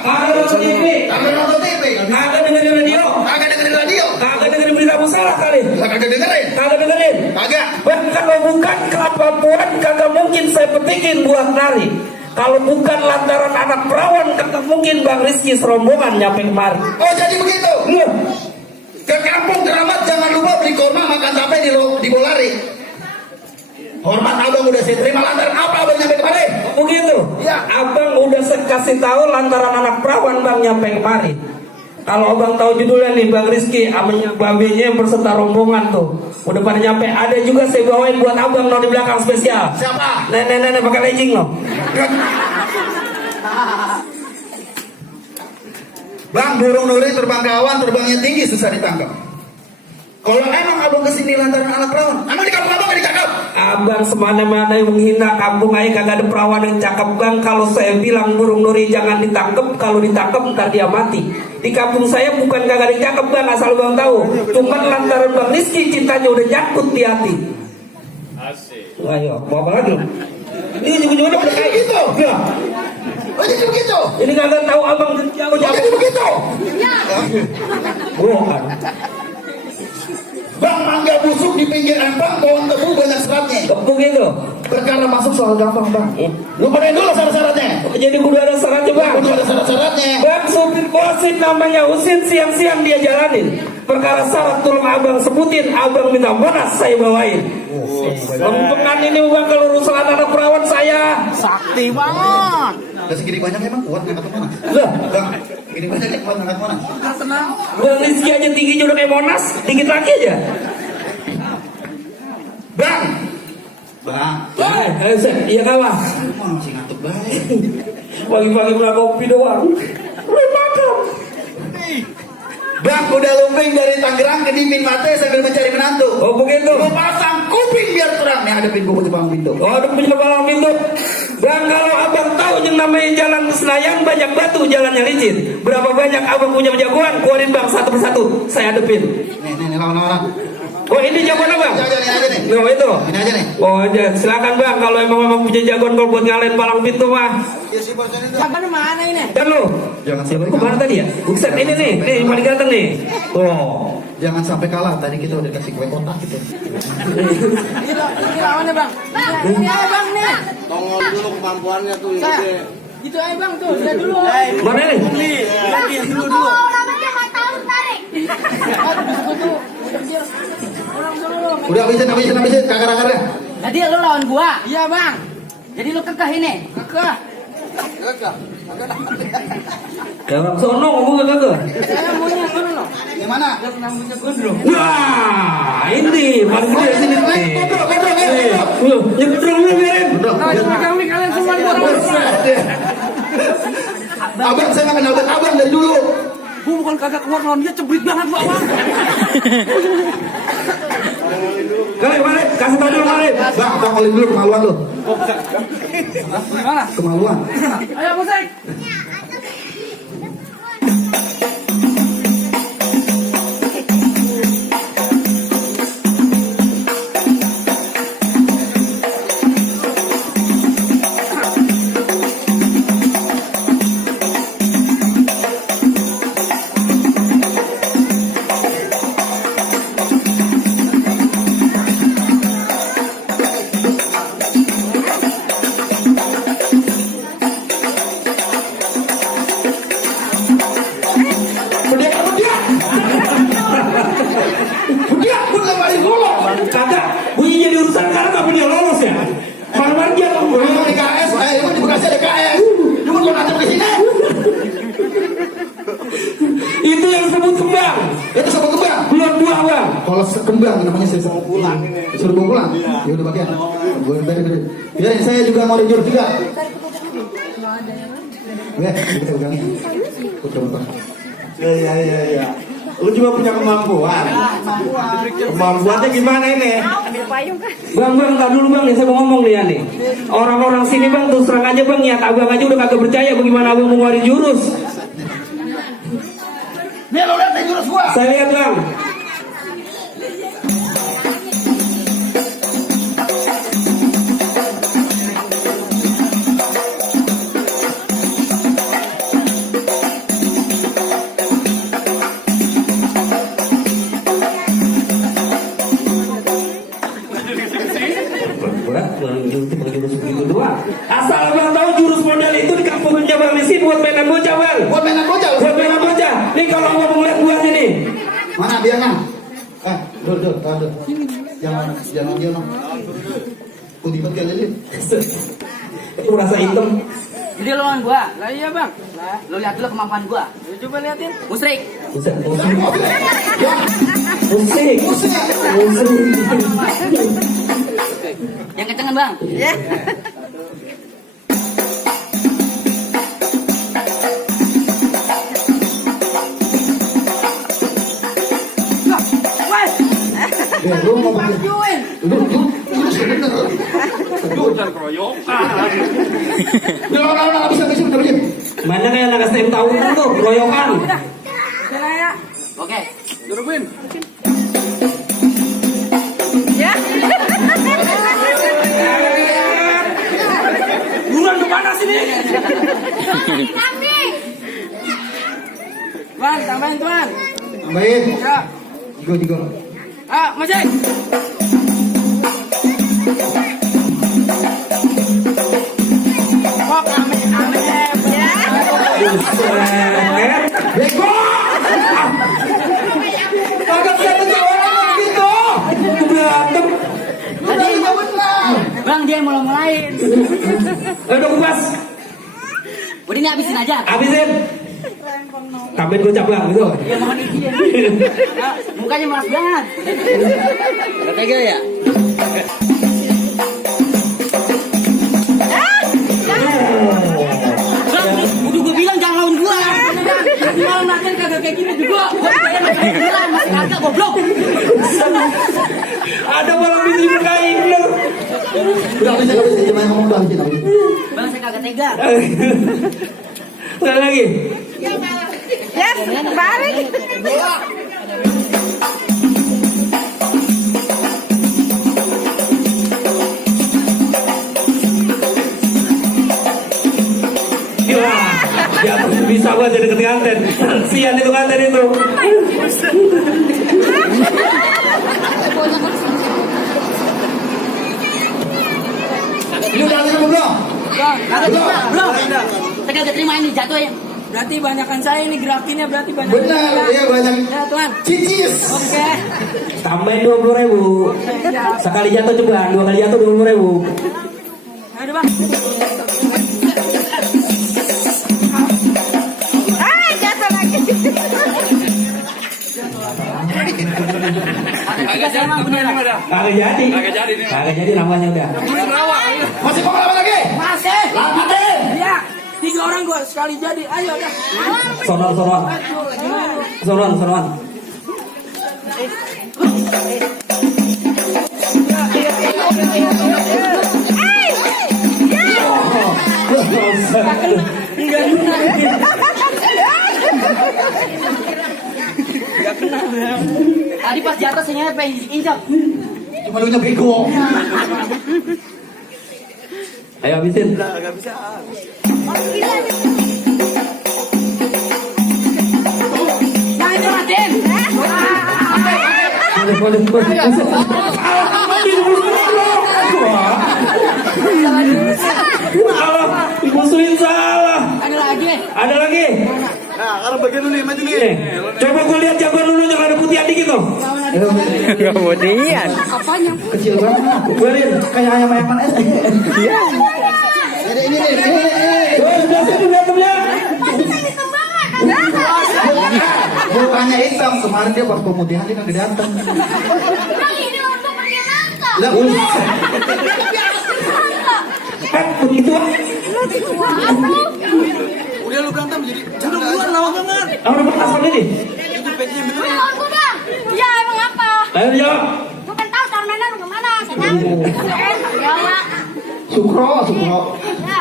Kagak nonton TV. Kagak nonton TV. Kagak dengerin radio. Kagak dengerin radio. Kagak dengerin berita masalah kali. Kagak dengerin. Kagak dengerin. Kagak. Bang, kalau bukan kelapa puan kagak mungkin saya petikin buat nari. Kalau bukan lantaran anak perawan kagak mungkin Bang Rizky serombongan nyampe kemari. Oh jadi begitu. Loh, Ke kampung Keramat jangan lupa beli kurma makan tape di Bolari. Hormat abang udah saya terima lantaran apa abang nyampe kemari? begitu. Ya. Abang udah kasih tahu lantaran anak perawan Bang nyampe kemari. Kalau abang tahu judulnya nih Bang Rizky, amenya babenya yang berserta rombongan tuh. Udah pada nyampe, ada juga saya bawain buat abang no di belakang spesial. Siapa? Nenek pakai legging no. Bang, burung nuri terbang ke awan, terbangnya tinggi susah ditangkap. Kalau emang abang kesini lantaran anak perawan, emang di kampung abang gak ditangkap? Abang semana-mana yang menghina kampung aja kagak ada perawan yang cakep Bang. Kalau saya bilang burung nuri jangan ditangkap, kalau ditangkap ntar dia mati. Di kampung saya bukan kagak ada yang cakep Bang, asal Bang tahu. Cuman lantaran Bang Rizky cintanya udah nyangkut di hati. Asik. Ayo, mau apa lagi? Ini juga udah kayak gitu. Ya. Oh jadi begitu? Ini kagak tahu abang jauh Oh jadi begitu? Bukan. Bang, mangga busuk di pinggir empang, pohon tebu banyak seratnya. Tepuk itu. Perkara masuk soal gampang bang. Lu padain dulu syarat-syaratnya. Jadi kudu ada syaratnya Bang. Udah ada syarat-syaratnya. Bang supir wasit namanya Usin, siang-siang dia jalanin. Perkara syarat tolong abang sebutin, abang minta monas saya bawain. Lempengan ini Bang kalau urusan anak perawan saya. Sakti banget. Udah segini banyak emang kuat ngangkat mana? Lah, Bang, gini banyak kuat ngangkat mana? Bang Rizky aja tingginya udah kayak Monas, dikit lagi aja. Bang. Bang. Iya kalah. Masih ngantuk banget. Pagi-pagi pernah kopi doang. Udah makan. Bang, udah lumping dari Tangerang ke Dimin Mate sambil mencari menantu. Oh begitu. Lu pasang kuping biar terang. Nih hadapin gua di palang pintu. Oh ada punya palang pintu. Bang kalau abang tahu yang namanya jalan Senayan banyak batu, jalannya licin. Berapa banyak abang punya jagoan? Keluarin Bang satu persatu. Saya hadepin. Nih lawan. Oh ini jagoan abang? Ini aja nih. No itu. Ini aja nih. Oh aja. Silakan Bang kalau emang punya jagoan kalau buat ngalahin palang pintu mah. Abang mana ini? Dan lu. Jangan Siapa sampai kok mana kalah. tadi ya? Buset ini nih yang paling ganteng nih. Oh. Jangan sampai kalah. Tadi kita udah kasih kue kotak gitu. Ini lawannya bang. Ini aja bang nih. Tongol dulu kemampuannya tuh yang Saya. gede. Gitu aja bang tuh. Lihat dulu. Mana nih? Lihat dulu. Namanya nggak tahu tarik. Orang dulu. Udah habisin kakak-kakaknya. Jadi lu lawan gua? Iya bang. Jadi lu kekeh ini? Kekeh. Kayak sono ngomong ke kagak. Saya maunya mana lo? Yang mana? Rambutnya gondrong. Wah, ini paling gede sini nih. Nyebrang lu biarin. Pegang nih kalian semua di bawah. Abang saya nggak kenal abang dari dulu. Gua bukan kagak keluar lawan dia cebrit banget gua bang. Kali balik, kasih tau dulu balik. Bang, tongolin dulu kemaluan lu. Gimana? Kemaluan. Ayo musik. Dia pun nggak balik lolos. Kagak, bunyi jadi urusan karena apa dia lolos ya? Mana dia Emang di KS, emang di Bekasi ada KS. Cuma kalau nanti ke sini, itu yang disebut kembang. itu sama kembang. Belum buah Bang. Kalau sekembang namanya saya suruh pulang. Suruh bawa pulang. Ya udah bagian. Gue beri. Ya saya juga mau jujur juga. Ya, kita ulangin. Putra bapak. Iya. Lu juga punya kemampuan. Kemampuannya gimana ini? Bang, tak dulu Bang, nih saya mau ngomong nih ya nih. Orang-orang sini Bang, terus terang aja Bang, niat abang aja udah kagak percaya bagaimana abang mau ngeluarin jurus. Nih lo lihat jurus gua. Saya lihat Bang. cuma jurus begitu doang. Asal abang tahu jurus model itu di kampungnya Bang Misi buat mainan bocah bang. Buat mainan bocah. Buat mainan bocah. Nih kalau ngomong lihat buahnya nih. Mana biarnya? Dul, tahan dul. Jangan dia no. Kutipat kali ini. Itu rasa hitam. Jadi lo lawan gua. Lah iya bang. Lo lihat dulu kemampuan gua. Coba liatin. Musrik. Musik. Musik. Yang kencengan bang. Ya. Lu mau pakai. Juin. Lu sebener. Udah bisa udah begini. Mana kayak anak STM tahunan tuh, keroyokan. Udah ya. Oke. Durubin. Ya. Buruan kemana sini? Kami. Tuan, tambahin tuan. Tambahin. Ya. Tiga. Ah, masih. Kok ame ya. Buset. Bego. Kagak bisa orang gitu. Berantem. Udah iya benar. Bang dia mulai-mulain. Udah kupas. Udah ini habisin aja. Habisin. Tambahin gocap bang gitu. Ya mohon izin. Nah, mukanya malas banget. Udah tega ya? Bang, udah gue bilang jangan lawan gua. Nanti malam latihan kagak kayak gini juga. Gua bayar masih bilang masih kagak goblok. Ada malam ini berkain belum? Udah bisa cuma ngomong doang sih. Bang saya kagak tega. Sekali lagi. Yes, balik. Gila. Ya bisa gua jadi ketinggalan. Sian itu kanten itu. Ini udah ada belum? Belum. Saya kagak terima ini jatuh ya. Berarti banyakan saya ini gerakinnya berarti banyak. Benar, iya banyak. Ya tuan. Cicis. Oke. Tambahin 20.000. Sekali jatuh coba, 2 kali jatuh 20.000. Ayo bang. Jatuh lagi. Kagak saya mah beneran. Kagak jadi. Kagak jadi namanya udah. Masih mau lama lagi? Masih. Lamatin. Ya. 3 orang gua sekali jadi. Ayo dah. Sonon. Enggak kena. Tadi pas jatuh saya pengen injak. Cuma lu bego. Ayo habisin. Nah, itu matiin. Boleh. Salah, dimusuhin salah. Ada lagi. Nah, kalau bagian lu nih, maju nih. Nih, coba gue lihat jagoan dulu yang ada putihan dikit tuh. Kemudian. Kecil banget. Gue lihat Kayak ayam-ayaman SD. Iya. Ini. sudah sih berantemnya. Bukannya hitam, kemarin dia pas pemutihan dia kagak datang. Bang, ini untuk pergi nangka. Lah, Begitu. Udah lu berantem jadi. Udah buruan lawan banget. Udah petasan ini. Itu pecinya bener. Lawan gua dah. Ya, emang apa? Ayo jawab. Gua kan tahu cara mainan lu kemana, sayang. Jawab. Sukro. Ya.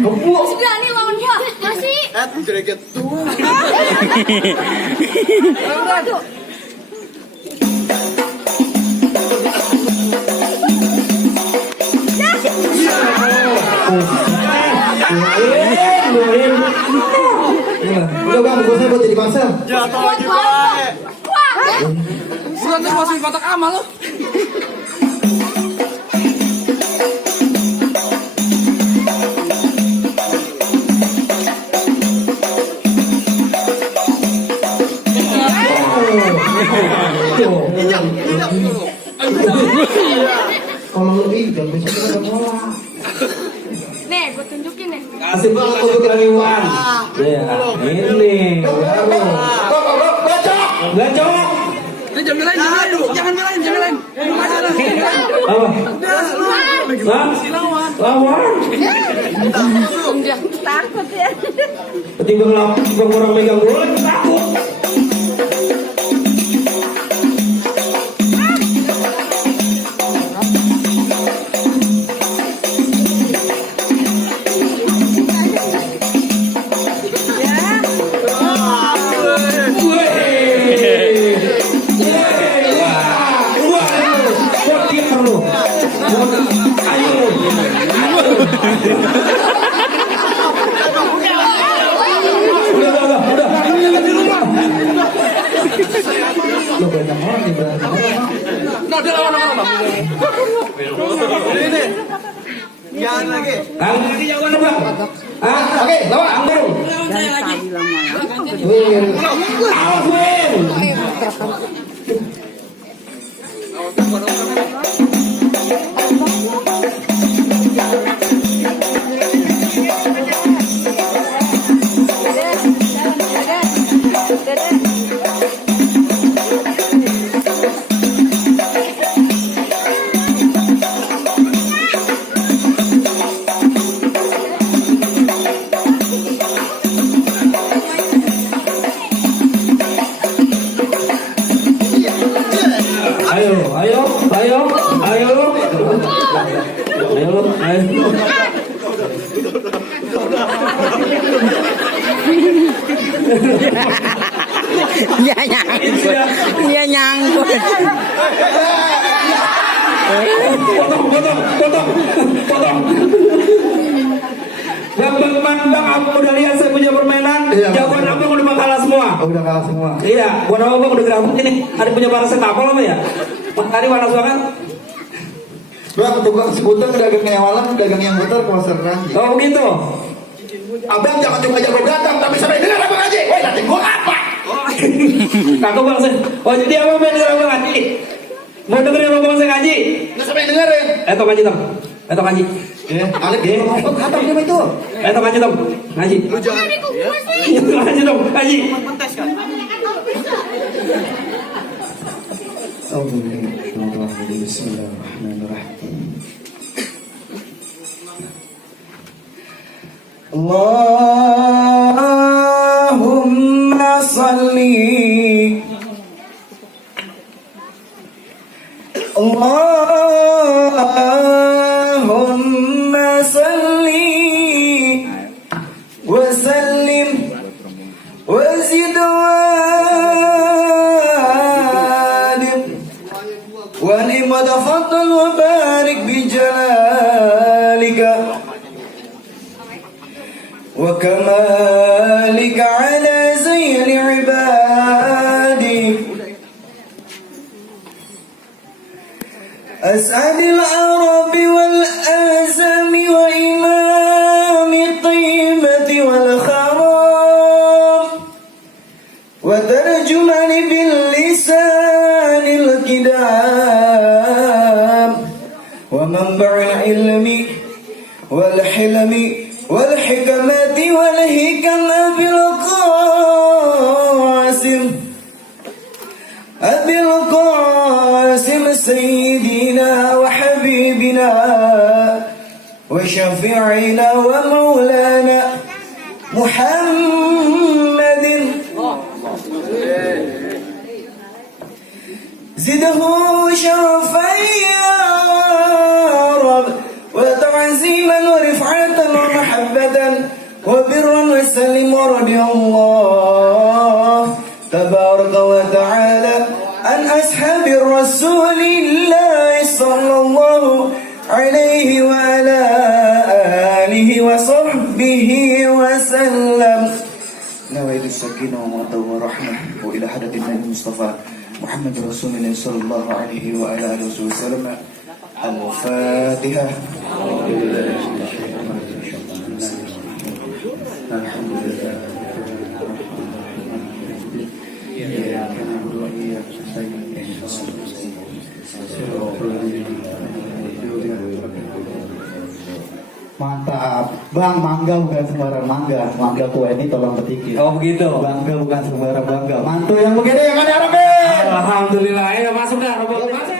Geblok. Masih berani lawan gua? Masih. Greget. Waduh. Udah bang, gue buat jadi bangsa. Jatuh lagi, Pak. Wah. Bulan tuh masih kotak amal lo. Kalau lebih, jangan bisa kita bola. Nih, gue tunjukin nih. Kasih banget untuk Kang Iwan. Ya, ini. Gacok. Ini jangan belain, jangan belain. Apa? Hah? Lawan. Dia takut ya. Ketimbang orang megang bola takut. Jangan lagi. Kang lagi jawaban apa? Ah, Oke, lawan. Anggung. Saya lagi. Awas, Win. Ayo. Iya nyangkut. Potong. Bang, aku udah lihat saya punya permainan. Iya, Jawaban abang udah kalah semua. Udah kalah semua. Iya, buat apa bang udah gerabuk ini? Ada punya paracetamol apa ya? Hari panas banget. Bang, tukang skuter dagang yang walang, dagang yang motor kalau serang. Oh begitu. Abang jangan cuma ajar gue berantem, tapi sampai dengar abang aja. Woi, nanti gue apa? Kakak bang saya. Oh jadi apa main dengan abang ngaji? Mau dengerin abang saya ngaji? Nggak sampai dengerin. Ngaji Tom. Ngaji. Alek dia ngomong apa dia itu? Ngaji Tom. Ngaji. Lu jangan. Ngaji Tom. Ngaji. Pentes kan? Bismillahirrahmanirrahim. Allahumma salli Allahumma salli wa sallim wa zid wa tafaddal wa barik bi jalalika wa kamalika ala zayni ibadi as'adil arabi wal azami wa imami tayyibati wal kharam wa tarjumani bil lisanil kidam wa manba'il ilmi wal hilmi wal hikmati wal hikam abil qasim sayyidina wa habibina wa syafi'ina wa maulana Muhammadin zidhu sharafan ya Rab wa ta'ziman wa rif'atan wa mahabbatan wa birran wa وسلم ورضي الله تبارك وتعالى عن أصحاب رسول الله صلى الله عليه وعلى آله وصحبه وسلم. نويت السكينة ومودة ورحمة وإلى حضرة النبي المصطفى محمد رسول الله صلى الله عليه وعلى آله وسلم. الفاتحة. الحمد لله. إياك نعبد وإياك نستعين. Mantap, Bang, mangga bukan sembarang mangga. Mangga kue ini tolong petikin. Oh begitu. Bangga bukan sembarang bangga. Mantu yang begini yang ada harapin. Alhamdulillah. Ayo masuk dah. Robo. Masuk.